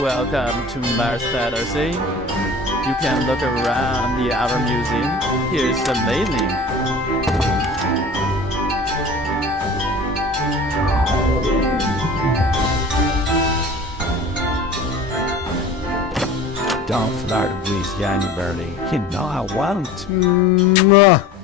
Welcome to Mars Battersea. You can look around the Outer Museum. Here's some mailing. Don't flirt with January. You know I want. Mwah.